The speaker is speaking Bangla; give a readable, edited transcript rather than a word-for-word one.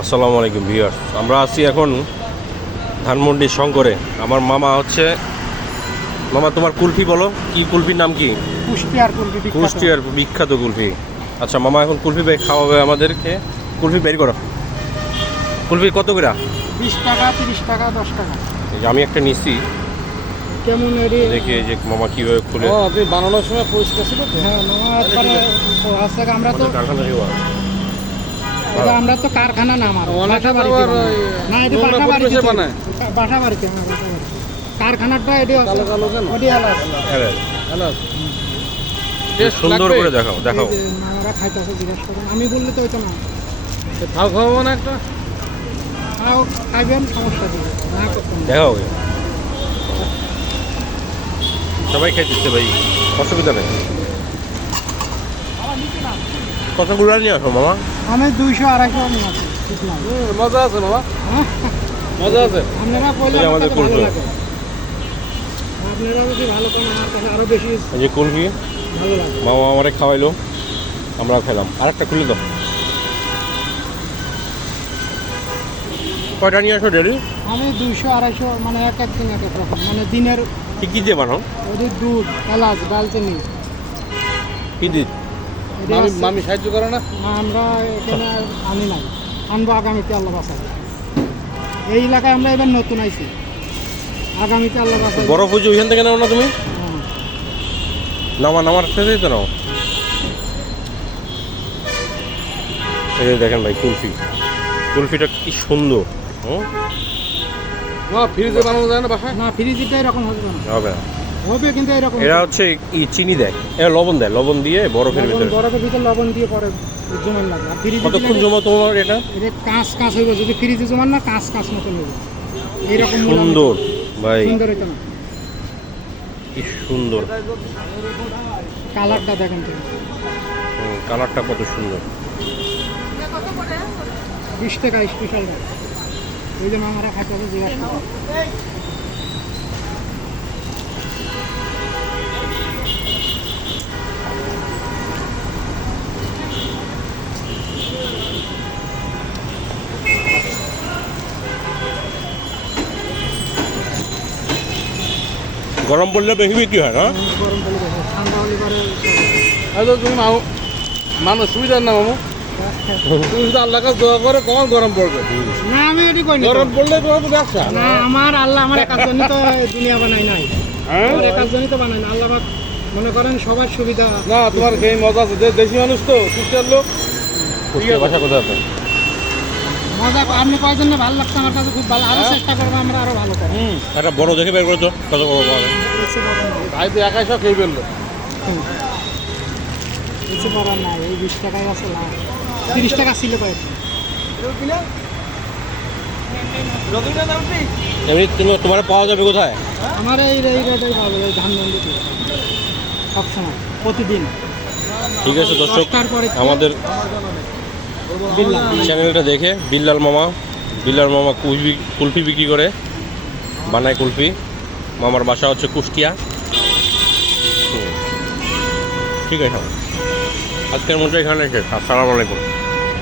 আসসালামু আলাইকুম ভিউয়ার্স, আমরা আছি এখন ধানমন্ডি শঙ্করে। আমার মামা হচ্ছে, মামা তোমার কুলফি বলো, কি কুলফির নাম কি? কুষ্টিয়ার বিখ্যাত কুলফি। আচ্ছা মামা এখন কুলফি খাওয়াবে আমাদেরকে। কুলফি বের করো। কুলফি কত করে? 20 টাকা, 30 টাকা, 10 টাকা। এই যে আমি একটা নিচ্ছি, কেমন দেখি এই যে মামা কীভাবে খুলে। আপনি বানানোর সময় পরিষ্কার ছিল তো? হ্যাঁ, আমরা তো কারখানা থেকে আমরা তো কারখানা না, আমার বাসা বাড়িতে না, এটা বাসা বাড়িতে বানায়, বাসা বাড়িতে। কারখানাটা এটা কালো কালো কেন? ওটি আলাদা আলাদা। সুন্দর করে দেখাও দেখাও। আমরা খাইতেছে, জিজ্ঞাসা করেন, আমি বললে তো হইতো না। খাও খাওয়াবো না একটা? খাও, খাইবেন, সমস্যা কি? না করতাম না। দেখাও, সবাই খাইতেছে ভাই, অসুবিধা নেই। কতগুলো নিয়ে আসো মামা? আমি 200-250 নিয়ে আসি। মজা আছে মামা, মজা আছে। আপনারা বললে আমাদের আমাদের কুলফি। ভালো লাগে। আপনারা যদি ভালো পান, আমার কাছে আরো বেশি এই যে কুলফি ভালো লাগে। মামা আমারে খাওয়াইলো, আমরা খেলাম। আরেকটা খুলে দাও। কয়টা নিয়ে আসো ডেলি? আমি 200-250, মানে এক দিন এক এক রকম, মানে দিনের কি কি দিয়ে বানাও? ওদের দুধ, এলাচ, দালচিনি। কি দিই? এটা মামি আছে। মামি সাহায্য করে না? না, আমরা এখানে আনি নাই, আনবো আগামীতে, আল্লাহ বাঁচাবে। এই এলাকায় আমরা এবার নতুন আইছি, আগামীতে আল্লাহ বাঁচাবে। বরফ হয়েছে ওইখান থেকে নাও না তুমি? হ্যাঁ। নামার সাথেই তো নাও। এই যে দেখেন ভাই কুলফি, কুলফিটা কি সুন্দর। মা ফ্রিজে বানানো যায় না বাসায়? না, ফ্রিজটা এরকম হবে না, হবে না। হবে কিন্তু এরকম। এরা হচ্ছে চিনি দেয়, এরা লবণ দেয়, লবণ দিয়ে বরফের ভিতরে। বরফের ভিতরে লবণ দিয়ে পরে জমান লাগে। আর ফ্রিজে কতক্ষণ জমা তোমার এটা? এটা কাঁচ কাঁচ হইব, যদি ফ্রিজে জমান না, কাঁচ কাঁচ মতন হইব। এইরকম সুন্দর ভাই, সুন্দর হইতো না। কি সুন্দর। কালারটা দেখেন তো, কালারটা কত সুন্দর। 20 টাকা স্পেশাল। ওই যে মামারা খাইতে হবে, জিজ্ঞাসা করে। গরম পড়লে বেশি বিক্রি হয় না? গরম পড়লে দেখো, ঠান্ডা হলে পরে আচ্ছা তুমি মানুষ সুবিধার না মামু, তুমি শুধু আল্লাহ কাছে দোয়া করে কখন গরম পড়বে। না, আমি এটি করি না। গরম পড়লে তোমার তো ব্যবসা না, আমার আল্লাহ আমার একার জন্য তো এই দুনিয়া বানাই নাই, হ্যাঁ? আমার একার জন্য তো বানাই না। আল্লাহ পাক মনে করেন সবার সুবিধা। না তোমার খেয়ে মজা আছে, দেশি মানুষ তো, কুষ্টিয়ার লোক। কুষ্টিয়া বাসা কোথায় আপনার? মজা আপনি কয়েকজন ভালো লাগছে, আমার কাছে খুব ভালো। আরো চেষ্টা করবো আমরা আরো ভালো করবো। একটা বড় দেখে বের করে তো, কত বড় পাওয়া যায়। বেশি বড় না, ভাই তো একাই সব খেয়ে ফেললো। বেশি বড় না, এই 20 টাকায় আছে না, 30 টাকা ছিল কয়েকটা। এমনি তোমার পাওয়া যাবে কোথায়? আমার এই রেটাই ভালো, এই ধানমন্ডিতে সবসময়, প্রতিদিন। ঠিক আছে দর্শক, 10টার পরে আমাদের বিল্লাল। চ্যানেলটা দেখে বিল্লাল মামা কুলফি বিক্রি করে, বানায় কুলফি। মামার বাসা হচ্ছে কুষ্টিয়া। ঠিক আছে, আজকের মতো এখানে শেষ। আসসালামু আলাইকুম।